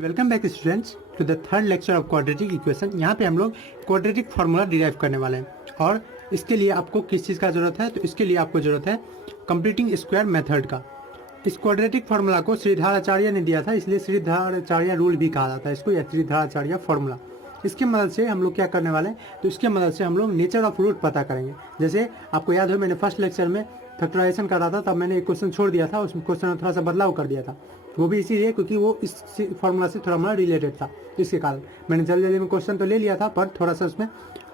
Welcome back students to the third lecture of quadratic equation. यहाँ पे हम लोग क्वाड्रेटिक फार्मूला डिराइव करने वाले हैं और इसके लिए आपको किस चीज़ का ज़रूरत है, तो इसके लिए आपको ज़रूरत है कंप्लीटिंग स्क्वायर मेथड का। इस क्वाड्रेटिक फार्मूला को श्रीधराचार्य ने दिया था, इसलिए श्रीधराचार्य रूल भी कहा जाता है इसको, या श्रीधराचार्य फार्मूला। इसकी मदद से हम लोग क्या करने वाले हैं, तो इसके मदद से हम लोग नेचर ऑफ रूट पता करेंगे। जैसे आपको याद हो, मैंने फर्स्ट लेक्चर में फैक्टराइजेशन कर रहा था, तब मैंने एक क्वेश्चन छोड़ दिया था, उस क्वेश्चन में थोड़ा सा बदलाव कर दिया था। वो भी इसीलिए क्योंकि वो इस फार्मूला से थोड़ा हमारा रिलेटेड था, इसके कारण मैंने जल्दी जल्दी में क्वेश्चन तो ले लिया था, पर थोड़ा सा उसमें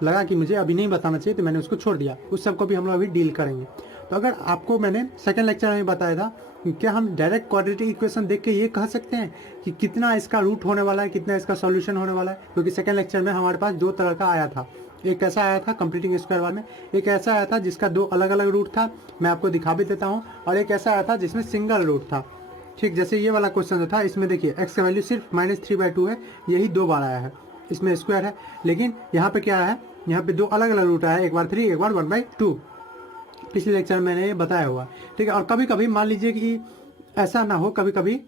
लगा कि मुझे अभी नहीं बताना चाहिए, तो मैंने उसको छोड़ दिया। उस सब को भी हम लोग अभी डील करेंगे। तो अगर आपको मैंने सेकंड लेक्चर में बताया था कि क्या हम डायरेक्ट क्वाड्रेटिक इक्वेशन देख के ये कह सकते हैं कि कितना इसका रूट होने वाला है, कितना इसका सॉल्यूशन होने वाला है, क्योंकि सेकंड लेक्चर में हमारे पास दो तरह का आया था। एक ऐसा आया था कंप्लीटिंग स्क्वायर वाले में, एक ऐसा आया था जिसका दो अलग अलग रूट था, मैं आपको दिखा भी देता हूँ, और एक ऐसा आया था जिसमें सिंगल रूट था। ठीक, जैसे ये वाला क्वेश्चन जो था, इसमें देखिए x का वैल्यू सिर्फ -3/2 है, यही दो बार आया है, इसमें स्क्वायर है। लेकिन यहाँ पे क्या है, यहाँ पे दो अलग अलग रूट आया है, एक बार 3, एक बार 1/2। पिछले लेक्चर में मैंने ये बताया हुआ। ठीक है, और कभी कभी मान लीजिए कि ऐसा ना हो, कभी कभी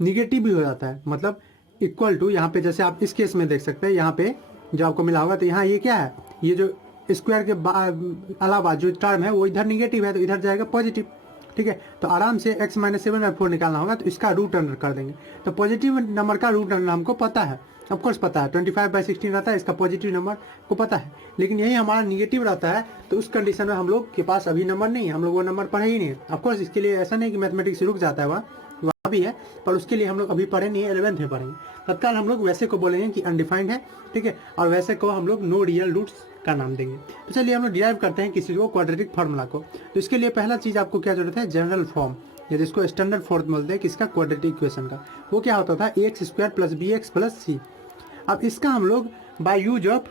निगेटिव भी हो जाता है, मतलब इक्वल टू, यहाँ पे जैसे आप इस केस में देख सकते हैं, यहाँ पे जो आपको मिला होगा, तो यहाँ ये क्या है, ये जो स्क्वायर के अलावा जो टर्म है वो इधर निगेटिव है, तो इधर जाएगा पॉजिटिव। ठीक है, तो आराम से x - 7/4 निकालना होगा, तो इसका रूट अंडर कर देंगे। तो पॉजिटिव नंबर का रूट अंडर हमको पता है, ऑफकोर्स पता है, 25/16 रहता है, इसका पॉजिटिव नंबर को पता है। लेकिन यही हमारा निगेटिव रहता है, तो उस कंडीशन में हम लोग के पास अभी नंबर नहीं है, हम लोग वो नंबर पढ़े ही नहीं है। ऑफकोर्स इसके लिए ऐसा नहीं कि मैथमेटिक्स रुक जाता है, वहाँ भी है, पर उसके लिए हम लोग अभी पढ़े नहीं है, 11th में पढ़ेंगे। तत्काल हम लोग वैसे को बोलेंगे कि अनडिफाइंड है, ठीक है, और वैसे को हम लोग नो रियल रूट्स का नाम देंगे। तो चलिए हम लोग डिराइव करते हैं किसी को क्वाड्रेटिक फार्मूला को। तो इसके लिए पहला चीज़ आपको क्या जरूरत है, जनरल फॉर्म, या जिसको स्टैंडर्ड फॉर्म बोलते हैं किसका, क्वाड्रेटिक इक्वेशन का। वो क्या होता था, ax² + bx + c। अब इसका हम लोग by use of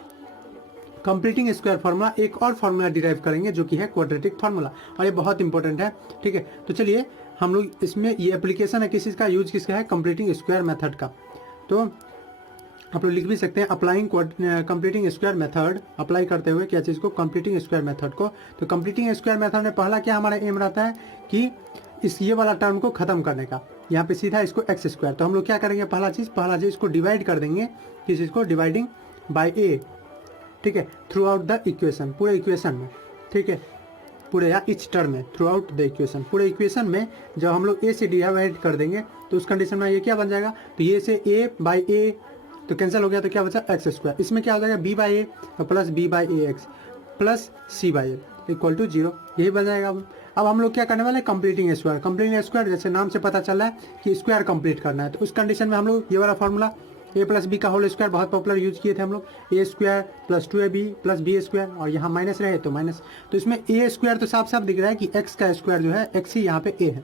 completing square formula एक और फार्मूला डिराइव करेंगे, जो कि है क्वाड्रेटिक फार्मूला, और ये बहुत इंपॉर्टेंट है। ठीक है, तो चलिए हम लोग इसमें, ये एप्लीकेशन है किस का, यूज किसका है, कंप्लीटिंग स्क्वायर मेथड का। तो आप लोग लिख भी सकते हैं applying completing square method, apply करते हुए क्या चीज़ को, कंप्लीटिंग स्क्वायर मेथड को। तो कंप्लीटिंग स्क्वायर मेथड में पहला क्या हमारा एम रहता है कि इस ये वाला टर्म को खत्म करने का। यहाँ पे सीधा इसको x², तो हम लोग क्या करेंगे, पहला चीज़ इसको डिवाइड कर देंगे, किस चीज़ को, डिवाइडिंग बाई a। ठीक है, थ्रू आउट द इक्वेशन, पूरे इक्वेशन में। ठीक है, पूरे या इच टर्म में, थ्रू आउट द इक्वेशन, पूरे इक्वेशन में जब हम लोग a से डिवाइड कर देंगे, तो उस कंडीशन में ये क्या बन जाएगा, तो ये से a/a तो कैंसिल हो गया, तो क्या बचा x²। इसमें क्या हो जाएगा, b/a तो plus b/ax plus c/a equal to 0, यही बन जाएगा। अब हम लोग क्या करने वाले हैं, कंप्लीटिंग स्क्वायर। कंप्लीटिंग स्क्वायर जैसे नाम से पता चल रहा है कि स्क्वायर कंप्लीट करना है, तो उस कंडीशन में हम लोग ये वाला फार्मूला a + b का होल स्क्वायर बहुत पॉपुलर यूज किए थे हम लोग, a² + 2ab + b², और यहाँ माइनस रहे तो माइनस, तो इसमें a² तो साफ साफ दिख रहा है कि x का स्क्वायर जो है x ही यहाँ पे a है,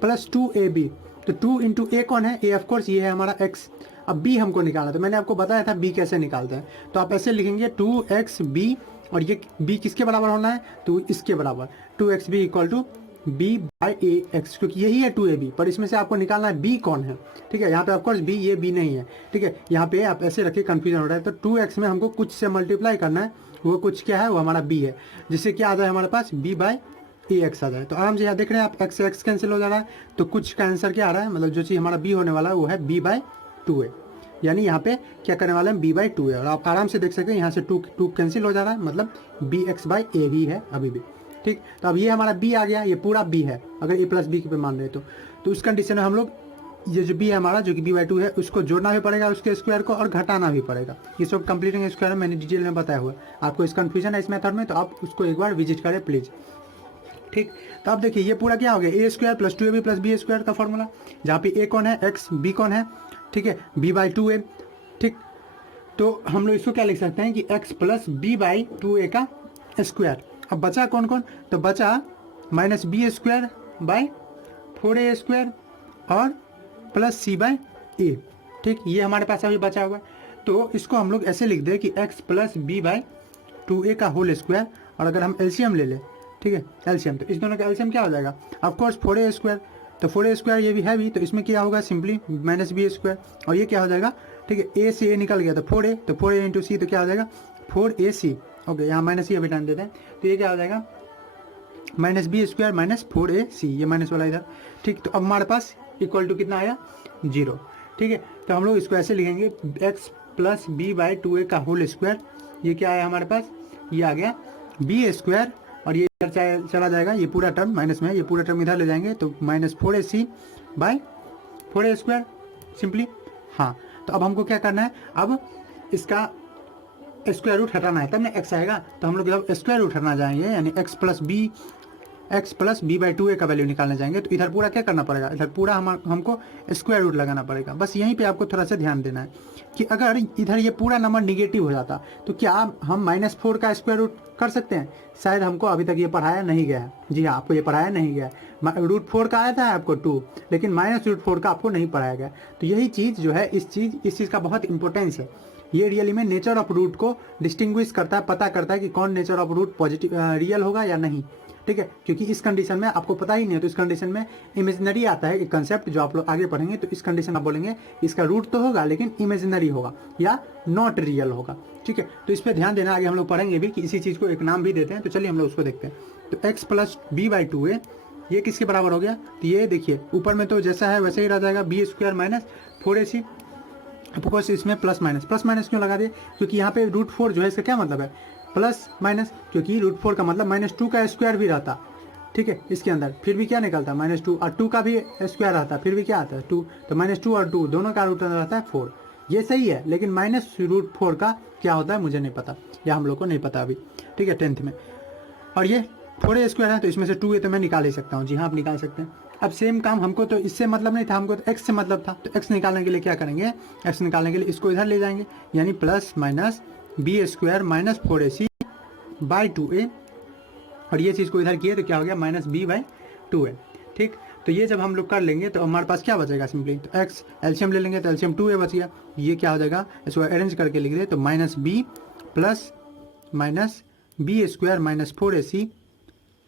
प्लस 2ab, तो 2 × a कौन है, a ऑफकोर्स ये है हमारा x। अब b हमको निकालना, तो मैंने आपको बताया था b कैसे निकालते हैं, तो आप ऐसे लिखेंगे 2xb, और ये b किसके बराबर होना है, तो इसके बराबर 2xb = b/ax, क्योंकि यही है 2ab, पर इसमें से आपको निकालना है b कौन है। ठीक है, यहाँ पे ऑफकोर्स b, ये b नहीं है। ठीक है, यहाँ पे आप ऐसे रखिए, कंफ्यूजन हो रहा है। तो 2x में हमको कुछ से मल्टीप्लाई करना है, वो कुछ क्या है, वो हमारा b है, जिससे क्या आ जाए हमारे पास b/ax आ जाए। तो आराम से यहाँ देख रहे हैं आप, x से x कैंसिल हो जा रहा है, तो कुछ का आंसर क्या आ रहा है, मतलब जो चीज़ हमारा b होने वाला है वो है b/2a, यानी यहाँ पे क्या करने वाले हैं, b/2a। और आप आराम से देख सकते हैं यहाँ से 2 कैंसिल हो जा रहा है, मतलब bx/a ही है अभी भी। ठीक, तो अब ये हमारा b आ गया, ये पूरा b है, अगर a + b पे मान रहे तो उस कंडीशन में हम लोग ये जो b है हमारा, जो कि b/2 है, उसको जोड़ना भी पड़ेगा उसके स्क्वायर को, और घटाना भी पड़ेगा। ये सब कंप्लीटिंग स्क्वायर मैंने डिटेल में बताया हुआ है। आपको इस कन्फ्यूजन है इस मेथड में, तो आप उसको एक बार विजिट करें प्लीज़। ठीक, तो अब देखिए ये पूरा क्या हो गया, a² + 2ab + b² का फॉर्मूला, जहाँ पे a कौन है, x, b कौन है, ठीक है, b/2a। ठीक, तो हम लोग इसको क्या लिख सकते हैं कि x + b/2a का स्क्वायर। अब बचा कौन कौन, तो बचा -b²/4a² और प्लस c/a। ठीक, ये हमारे पास अभी बचा हुआ है, तो इसको हम लोग ऐसे लिख दें कि x + b/2a का होल स्क्वायर, और अगर हम एलसीएम ले लें, ठीक है, एलसीएम, तो इस दोनों का एलसीएम क्या हो जाएगा, ऑफकोर्स 4a², तो 4a² ये भी है भी, तो इसमें क्या होगा, सिंपली -b², और ये क्या हो जाएगा, ठीक है, a से a निकल गया, तो 4a, तो 4a × c, तो क्या हो जाएगा 4ac। ओके, यहाँ माइनस ही अभी टाइम देते हैं, तो ये क्या हो जाएगा, -b² - 4ac, ये माइनस वाला इधर। ठीक, तो अब हमारे पास इक्वल टू कितना आया, 0। ठीक है, तो हम लोग इसको ऐसे लिखेंगे x plus b by two a का होल स्क्वायर। ये क्या है हमारे पास, ये आ गया बी स्क्वायर, और ये इधर चला जाएगा, ये पूरा टर्म माइनस में है, ये पूरा टर्म इधर ले जाएंगे तो minus 4ac by 4a square simply. हाँ, तो अब हमको क्या करना है, अब इसका स्क्वायर रूट हटाना है, तब ना एक्स आएगा, तो हम लोग जब स्क्वायर रूट हटाना जाएंगे यानी x plus b by two a का वैल्यू निकालने जाएंगे, तो इधर पूरा क्या करना पड़ेगा, इधर पूरा हमको स्क्वायर रूट लगाना पड़ेगा। बस यहीं पे आपको थोड़ा सा ध्यान देना है कि अगर इधर ये पूरा नंबर निगेटिव हो जाता तो क्या हम -4 का स्क्वायर रूट कर सकते हैं? शायद हमको अभी तक ये पढ़ाया नहीं गया है। जी हाँ, आपको ये पढ़ाया नहीं गया है। √4 का आया था आपको 2, लेकिन -√4 का आपको नहीं पढ़ाया गया। तो यही चीज़ जो है, इस चीज़ का बहुत इंपॉर्टेंस है। ये रियली में नेचर ऑफ रूट को डिस्टिंग्विश करता है, पता करता है कि कौन nature of root positive real होगा या नहीं। ठीक है, क्योंकि इस कंडीशन में आपको पता ही नहीं है, तो इस कंडीशन में इमेजिनरी आता है एक कंसेप्ट जो आप लोग आगे पढ़ेंगे। तो इस कंडीशन आप बोलेंगे इसका रूट तो होगा लेकिन इमेजिनरी होगा या नॉट रियल होगा। ठीक है, तो इस पर ध्यान देना, आगे हम लोग पढ़ेंगे भी कि इसी चीज़ को एक नाम भी देते हैं। तो चलिए हम लोग उसको देखते हैं। तो x plus b by two a ये किसके बराबर हो गया, तो ये देखिए ऊपर में तो जैसा है वैसे ही रह जाएगा, b square minus 4ac। Of course इसमें प्लस माइनस क्यों लगा दिए, क्योंकि यहाँ पे √4 जो है इसका क्या मतलब है, प्लस माइनस, क्योंकि √4 का मतलब -2 का स्क्वायर भी रहता। ठीक है, इसके अंदर फिर भी क्या निकलता है -2, और 2 का भी स्क्वायर आता है फिर भी क्या आता है 2, तो -2 और 2 दोनों का रूट रहता है 4। ये सही है, लेकिन -√4 का क्या होता है मुझे नहीं पता, या हम लोग को नहीं पता अभी। ठीक है, 10th में। और ये 4a स्क्वायर है, तो इसमें से 2a तो मैं निकाल ही सकता हूँ। जी हाँ, आप निकाल सकते हैं। अब सेम काम हमको तो इससे मतलब नहीं था, हमको तो x से मतलब था। तो x निकालने के लिए क्या करेंगे, x निकालने के लिए इसको इधर ले जाएंगे, यानी plus minus b square minus 4ac by 2a, और ये चीज़ को इधर किए तो क्या हो गया -b बाई 2a। ठीक, तो ये जब हम लोग कर लेंगे तो हमारे पास क्या बचेगा, सिंपली तो x एलसीएम ले लेंगे तो एलसीएम 2a बच गया। ये क्या हो जाएगा, इसको अरेंज करके लिख दे तो -b plus minus b square minus 4ac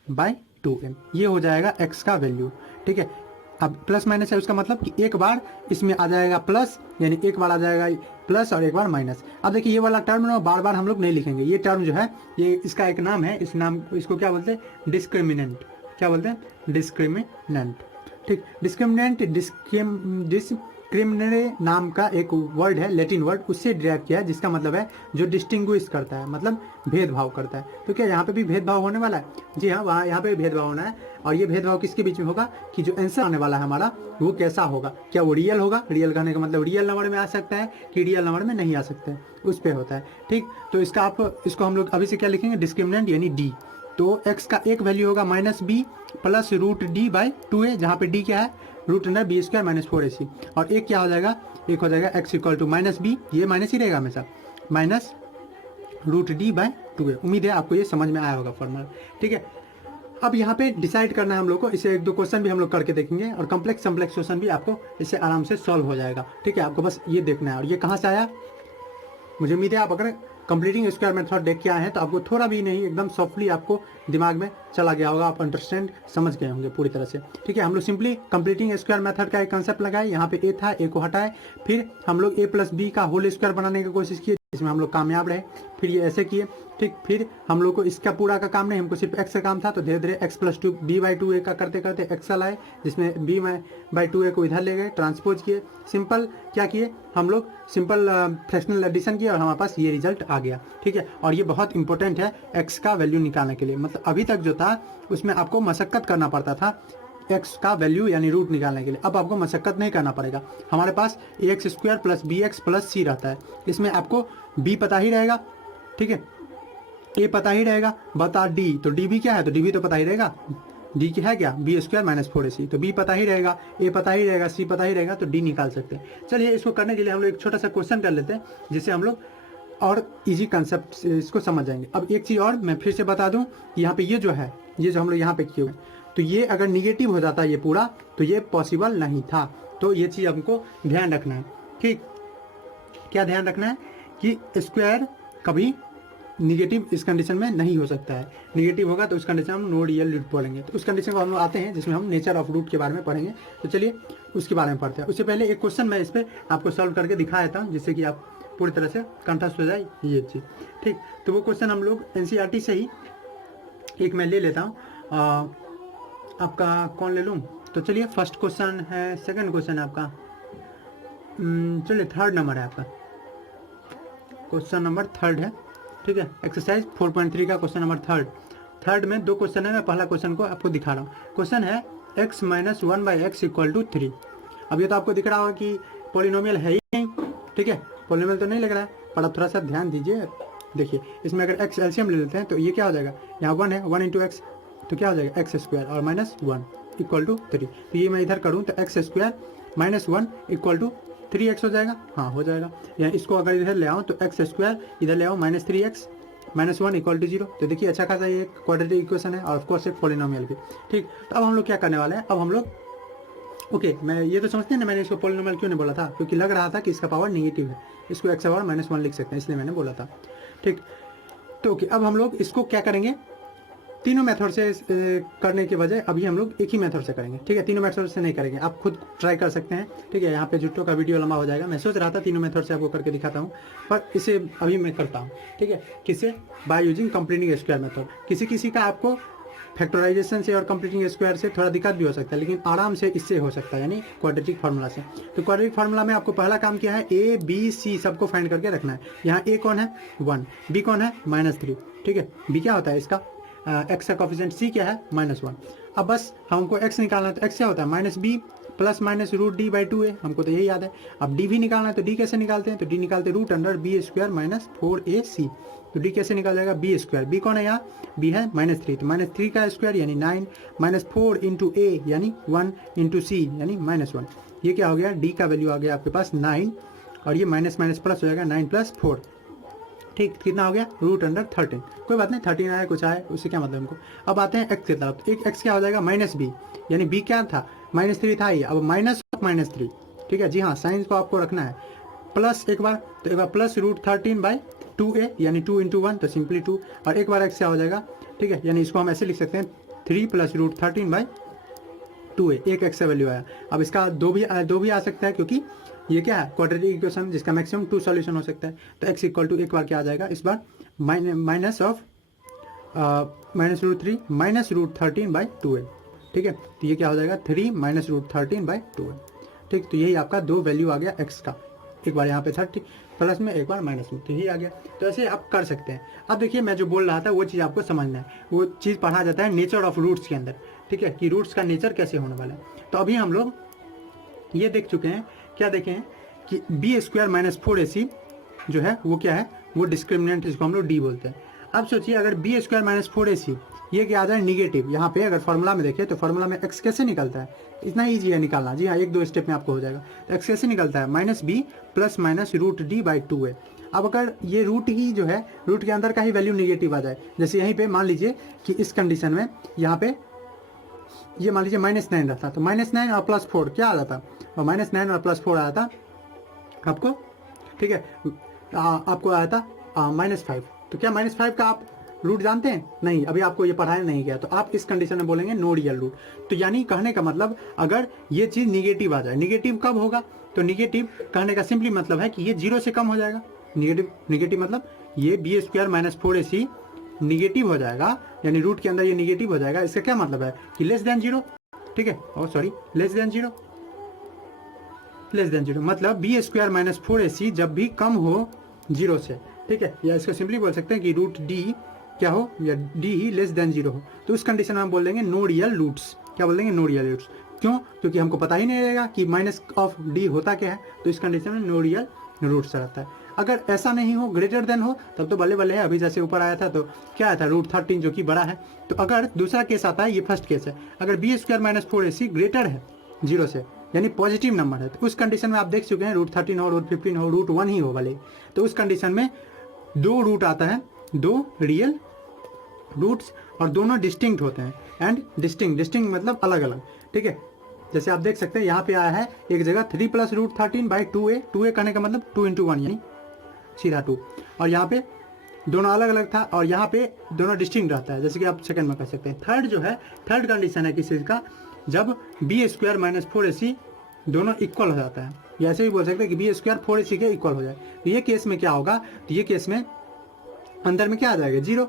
by 2a, ये हो जाएगा x का वैल्यू। ठीक है, अब प्लस माइनस है, उसका मतलब कि एक बार इसमें आ जाएगा प्लस, यानी एक बार आ जाएगा प्लस और एक बार माइनस। अब देखिए ये वाला टर्म ना बार बार हम लोग नहीं लिखेंगे। ये टर्म जो है, ये इसका एक नाम है, इस नाम इसको क्या बोलते हैं, डिस्क्रिमिनेंट। क्या बोलते हैं, डिस्क्रिमिनेंट। ठीक, डिस्क्रिमिनेरे नाम का एक वर्ड है, लैटिन वर्ड, उससे डिराइव किया है, जिसका मतलब है जो डिस्टिंग्विश करता है, मतलब भेदभाव करता है। तो क्या यहाँ पे भी भेदभाव होने वाला है? जी हाँ, वहाँ यहाँ पे भी भेदभाव होना है। और ये भेदभाव किसके बीच में होगा, कि जो आंसर आने वाला है हमारा वो कैसा होगा, क्या वो रियल होगा, रियल कहने का मतलब रियल नंबर में आ सकता है कि रियल नंबर में नहीं आ सकता है, उस पर होता है। ठीक, तो इसको हम लोग अभी से क्या लिखेंगे, डिस्क्रिमिनेंट यानी डी। तो x का एक वैल्यू होगा -b plus √d by 2a, जहाँ पे d क्या है, √b स्क्वायर माइनस 4ac, और एक क्या हो जाएगा, एक हो जाएगा x इक्वल टू -b, ये माइनस ही रहेगा हमेशा, माइनस √d बाई 2a। उम्मीद है आपको ये समझ में आया होगा फॉर्मूला। ठीक है, अब यहाँ पे डिसाइड करना है हम लोग को, इसे 1-2 क्वेश्चन भी हम लोग करके देखेंगे, और कम्प्लेक्स क्वेश्चन भी आपको इससे आराम से सॉल्व हो जाएगा। ठीक है, आपको बस ये देखना है। और ये कहाँ से आया, मुझे उम्मीद है आप अगर कंप्लीटिंग स्क्वायर मेथड देख के आए हैं तो आपको थोड़ा भी नहीं, एकदम सॉफ्टली आपको दिमाग में चला गया होगा, आप अंडरस्टैंड समझ गए होंगे पूरी तरह से। ठीक है, हम लोग सिंपली कंप्लीटिंग स्क्वायर मेथड का एक कंसेप्ट लगाए, यहाँ पे a था, a को हटाए, फिर हम लोग a प्लस बी का होल स्क्वायर बनाने की कोशिश किए, इसमें हम लोग कामयाब रहे। फिर ये ऐसे किए। ठीक, फिर हम लोग को इसका पूरा का काम नहीं, हमको सिर्फ x का काम था, तो धीरे धीरे x plus 2 b by 2a का करते करते एक्सल आए, जिसमें b बाई 2a को इधर ले गए, ट्रांसपोज किए, सिंपल क्या किए हम लोग, सिंपल फ्रैक्शनल एडिशन किए, और हमारे पास ये रिजल्ट आ गया। ठीक है, और ये बहुत इंपॉर्टेंट है x का वैल्यू निकालने के लिए। मतलब अभी तक जो था उसमें आपको मशक्कत करना पड़ता था x का वैल्यू यानी रूट निकालने के लिए, अब आपको मशक्कत नहीं करना पड़ेगा। हमारे पास ax square plus bx plus c रहता है, इसमें आपको b पता ही रहेगा। ठीक है, a पता ही रहेगा, बता d, तो db क्या है, तो db तो पता ही रहेगा, d क्या है, क्या b स्क्वायर माइनस 4ac, तो b पता ही रहेगा, a पता ही रहेगा, c पता ही रहेगा, तो d निकाल सकते हैं। चलिए इसको करने के लिए हम लोग एक छोटा सा क्वेश्चन कर लेते हैं, जिससे हम लोग और इजी कंसेप्ट इसको समझ जाएंगे। अब एक चीज़ और मैं फिर से बता दूं, यहाँ पे ये जो है, ये जो हम लोग यहाँ पे किए हुए, तो ये अगर निगेटिव हो जाता ये पूरा, तो ये पॉसिबल नहीं था। तो ये चीज़ हमको ध्यान रखना है। ठीक, क्या ध्यान रखना है कि स्क्वायर कभी निगेटिव इस कंडीशन में नहीं हो सकता है। निगेटिव होगा तो उस कंडीशन में हम नो रियल रूट बोलेंगे। तो उस कंडीशन को हम लोग आते हैं जिसमें हम नेचर ऑफ रूट के बारे में पढ़ेंगे। तो चलिए उसके बारे में पढ़ते हैं। उससे पहले एक क्वेश्चन मैं इस पर आपको सॉल्व करके दिखाया था, जिससे कि आप पूरी तरह से कंठस्थ हो जाए ये चीज़। ठीक, तो वो क्वेश्चन हम लोग एनसीईआरटी से ही एक मैं ले लेता हूँ। आपका कौन ले लूँ, तो चलिए फर्स्ट क्वेश्चन है, सेकंड क्वेश्चन है आपका चलिए थर्ड नंबर है आपका, क्वेश्चन नंबर थर्ड है, ठीक है। एक्सरसाइज 4.3 का क्वेश्चन नंबर थर्ड में दो क्वेश्चन है, मैं पहला क्वेश्चन को आपको दिखा रहा हूँ। क्वेश्चन है x minus 1/x equal to 3। अब ये तो आपको दिख रहा होगा कि पॉलिनोमियल है ही नहीं, ठीक है, पॉलिनोमियल तो नहीं लग रहा है, पर आप थोड़ा सा ध्यान दीजिए। देखिए इसमें अगर x एलसीएम ले लेते हैं तो ये क्या हो जाएगा, यहाँ 1 है, 1 इंटू एक्स तो क्या हो जाएगा एक्स स्क्वायर और माइनस 1 इक्वल टू 3। तो ये मैं इधर करूँ तो x square minus 1 equal to 3x हो जाएगा, हाँ हो जाएगा। या इसको अगर इधर ले आऊँ तो एक्स स्क्वायर इधर ले आऊँ minus 3x minus 1 equal to 0। तो देखिए अच्छा खासा ये क्वाड्रेटिक इक्वेशन है और ऑफकोर्स एक पॉलिनोमियल भी, ठीक। तो अब हम लोग क्या करने वाले हैं, अब हम लोग ओके मैं ये तो समझते हैं ना, मैंने इसको पॉलिनोमियल क्यों नहीं बोला था, क्योंकि लग रहा था कि इसका पावर नेगेटिव है, इसको एक्स पावर माइनस 1 लिख सकते हैं, इसलिए मैंने बोला था, ठीक। तो ओके अब हम लोग इसको क्या करेंगे, तीनों मेथड से करने के बजाय अभी हम लोग एक ही मेथड से करेंगे, ठीक है। तीनों मेथड से नहीं करेंगे, आप खुद ट्राई कर सकते हैं, ठीक है। यहाँ पे जुट्टो का वीडियो लंबा हो जाएगा, मैं सोच रहा था तीनों मेथड से आपको करके दिखाता हूँ, पर इसे अभी मैं करता हूँ, ठीक है। किससे, by using completing square method. किसी का आपको फैक्टराइजेशन से और कंप्लीटिंग स्क्वायर से थोड़ा दिक्कत भी हो सकता है, लेकिन आराम से इससे हो सकता है, यानी क्वाड्रेटिक फार्मूला से। तो क्वाड्रेटिक फार्मूला में आपको पहला काम किया है ए बी सी सबको फाइंड करके रखना है। यहाँ ए कौन है 1, बी कौन है -3, ठीक है। बी क्या होता है इसका एक्स का कोफिशिएंट, सी क्या है -1। अब बस हमको एक्स निकालना है, तो एक्स क्या होता है -b plus minus root D by 2a, हमको तो यही याद है। अब डी भी निकालना है, तो डी कैसे निकालते हैं, तो डी निकालते root under b square minus 4ac। तो डी कैसे निकाल जाएगा, बी स्क्वायर, बी कौन है यहाँ, बी है -3, तो -3 का स्क्वायर यानी 9 माइनस 4 इंटू ए यानी 1 इंटू सी यानी -1। ये क्या हो गया, डी का वैल्यू आ गया आपके पास 9, और ये माइनस माइनस प्लस हो जाएगा 9 + 4, ठीक। कितना हो गया, रूट अंडर 13। कोई बात नहीं, 13 आया कुछ आया उससे क्या मतलब हमको। अब आते हैं एक्स की तरफ, तो एक एक्स क्या हो जाएगा -b, यानी b क्या था -3 था, ये अब -3, ठीक है। जी हाँ, साइंस को आपको रखना है, प्लस एक बार, तो एक बार प्लस √13/2a यानी 2 इंटू 1 तो सिंपली 2, और एक बार एक्स क्या हो जाएगा, ठीक है। यानी इसको हम ऐसे लिख सकते हैं 3 + √13/2a, एक एक्स का वैल्यू आया। अब इसका दो भी आ सकता है, क्योंकि ये क्या है क्वाड्रेटिक इक्वेशन जिसका मैक्सिमम 2 सॉल्यूशन हो सकता है। तो x इक्वल टू एक बार क्या आ जाएगा, इस बार माइनस √3 -√13/2a, ठीक है। तो ये क्या हो जाएगा 3 -√13/2a, ठीक। तो यही आपका दो वैल्यू आ गया x का, एक बार यहाँ पे 30 प्लस में, एक बार माइनस में, तो यही आ गया। तो ऐसे आप कर सकते हैं। अब देखिए मैं जो बोल रहा था वो चीज़ आपको समझना है, वो चीज़ पढ़ा जाता है नेचर ऑफ रूट्स के अंदर, ठीक है, कि रूट्स का नेचर कैसे होने वाला है। तो अभी हम लोग ये देख चुके हैं, क्या देखें हैं कि बी स्क्वायर माइनस 4ac जो है वो क्या है, वो डिस्क्रिमिनेंट, इसको हम लोग डी बोलते हैं। अब सोचिए अगर बी स्क्वायर माइनस 4ac ये क्या आ जाए नेगेटिव, यहाँ पे अगर फॉर्मूला में देखें तो फॉर्मूला में x कैसे निकलता है, इतना ईजी है निकालना, जी हाँ, 1-2 स्टेप में आपको हो जाएगा। तो x कैसे निकलता है, -b प्लस माइनस √d/2a। अब अगर ये रूट ही जो है, रूट के अंदर का ही वैल्यू नेगेटिव आ जाए, जैसे यहीं पे मान लीजिए कि इस कंडीशन में यहाँ पे ये मान लीजिए -9 रहता, तो -9 और +4 क्या आ जाता, और -9 और +4 आया था आपको, ठीक है। आपको आया था -5, तो क्या -5 का आप रूट जानते हैं, नहीं, अभी आपको ये पढ़ाया नहीं गया, तो आप इस कंडीशन में बोलेंगे नो रियल रूट। तो यानी कहने का मतलब अगर ये चीज़ निगेटिव आ जाए, निगेटिव कब होगा, तो निगेटिव कहने का सिंपली मतलब है कि ये 0 से कम हो जाएगा। निगेटिव मतलब ये B square minus 4ac negative हो जाएगा, यानी रूट के अंदर ये निगेटिव हो जाएगा। इसका क्या मतलब है कि लेस देन 0, ठीक है, और सॉरी लेस देन जीरो मतलब बी स्क्वायर माइनस 4ac जब भी कम हो 0 से, ठीक है। या इसको सिंपली बोल सकते हैं कि रूट डी क्या हो, या डी ही लेस देन 0 हो, तो उस कंडीशन में हम बोल देंगे नो रियल रूट्स। क्या बोल देंगे, नो रियल रूट्स। क्यों, क्योंकि हमको पता ही नहीं रहेगा कि माइनस ऑफ डी होता क्या है, तो इस कंडीशन में नो रियल रूट्स रहता है। अगर ऐसा नहीं हो, ग्रेटर देन हो, तब तो बल्ले बल्ले है। अभी जैसे ऊपर आया था तो क्या आया था, √13 जो कि बड़ा है। तो अगर दूसरा केस आता है, ये फर्स्ट केस है, अगर B square minus 4ac greater है 0 से, यानी पॉजिटिव नंबर है, तो उस कंडीशन में आप देख चुके हैं √13 हो, √15 हो, √1 ही हो भले, तो उस कंडीशन में दो रूट आता है, दो रियल रूट्स, और दोनों डिस्टिंक्ट होते हैं। एंड डिस्टिंक्ट मतलब अलग अलग, ठीक है। जैसे आप देख सकते हैं यहाँ पे आया है एक जगह 3 + √13/2a, 2a करने का मतलब 2 × 1 यानी सीधा 2, और यहाँ पे दोनों अलग अलग था, और यहाँ पे दोनों डिस्टिंक्ट रहता है, जैसे कि आप सेकंड में कर सकते हैं। थर्ड जो है, थर्ड कंडीशन है किसी का, जब बी स्क्वायर माइनस 4ac दोनों इक्वल हो जाता है, या ऐसे भी बोल सकते हैं कि बी स्क्वायर 4ac के इक्वल हो जाए। तो ये केस में क्या होगा, तो ये केस में अंदर में क्या आ जाएगा 0,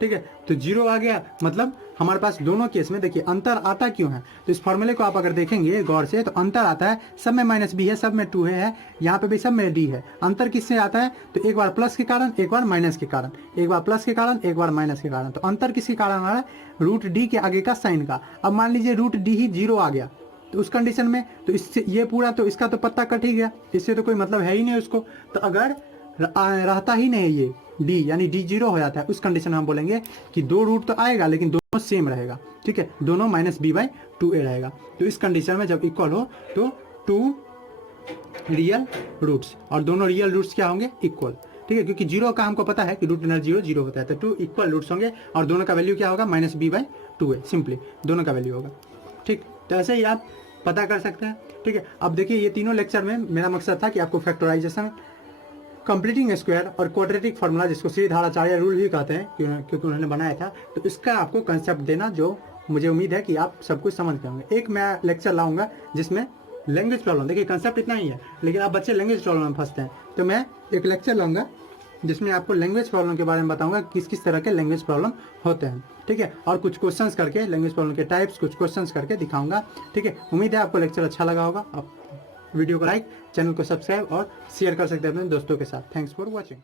ठीक है। तो 0 आ गया, मतलब हमारे पास दोनों केस में देखिए अंतर आता क्यों है। तो इस फॉर्मूले को आप अगर देखेंगे गौर से तो अंतर आता है, सब में माइनस बी है, सब में 2 है, यहाँ पे भी सब में डी है। अंतर किससे आता है, तो एक बार प्लस के कारण, एक बार माइनस के कारण, एक बार प्लस के कारण, एक बार माइनस के कारण। तो अंतर किसके कारण आ रहा है, रूट डी के आगे का साइन का। अब मान लीजिए रूट डी ही 0 आ गया, तो उस कंडीशन में तो इससे ये पूरा, तो इसका तो पत्ता कट ही गया, इससे तो कोई मतलब है ही नहीं उसको। तो अगर रहता ही नहीं ये डी, यानी डी 0 हो जाता है, उस कंडीशन में हम बोलेंगे कि 2 रूट तो आएगा लेकिन दोनों सेम रहेगा, ठीक है, दोनों माइनस बी बाई 2a रहेगा। तो इस कंडीशन में जब इक्वल हो तो 2 रियल रूट्स, और दोनों रियल रूट्स क्या होंगे, इक्वल, ठीक है, क्योंकि 0 का हमको पता है कि रूट अंडर 0 0 होता है। तो 2 इक्वल रूट्स होंगे और दोनों का वैल्यू क्या होगा, minus B by 2a, simply दोनों का वैल्यू होगा। ठीक, तो ऐसे ही आप पता कर सकते हैं। ठीक है, अब देखिए ये तीनों लेक्चर में मेरा मकसद था कि आपको फैक्टराइजेशन, कंप्लीटिंग स्क्वायर और क्वाड्रेटिक फार्मूला, जिसको श्रीधराचार्य रूल भी कहते हैं क्योंकि उन्होंने बनाया था, तो इसका आपको कंसेप्ट देना, जो मुझे उम्मीद है कि आप सब कुछ समझ गए होंगे। एक मैं लेक्चर लाऊंगा जिसमें लैंग्वेज प्रॉब्लम, देखिए कंसेप्ट इतना ही है लेकिन अब बच्चे लैंग्वेज प्रॉब्लम में फंसते हैं, तो मैं एक लेक्चर लाऊंगा जिसमें आपको लैंग्वेज प्रॉब्लम के बारे में बताऊंगा, किस किस तरह के लैंग्वेज प्रॉब्लम होते हैं। ठीक है, और कुछ क्वेश्चंस करके लैंग्वेज प्रॉब्लम के टाइप्स, कुछ क्वेश्चंस करके दिखाऊंगा। ठीक है, उम्मीद है आपको लेक्चर अच्छा लगा होगा। आप वीडियो को लाइक, चैनल को सब्सक्राइब और शेयर कर सकते हैं अपने दोस्तों के साथ। Thanks for watching.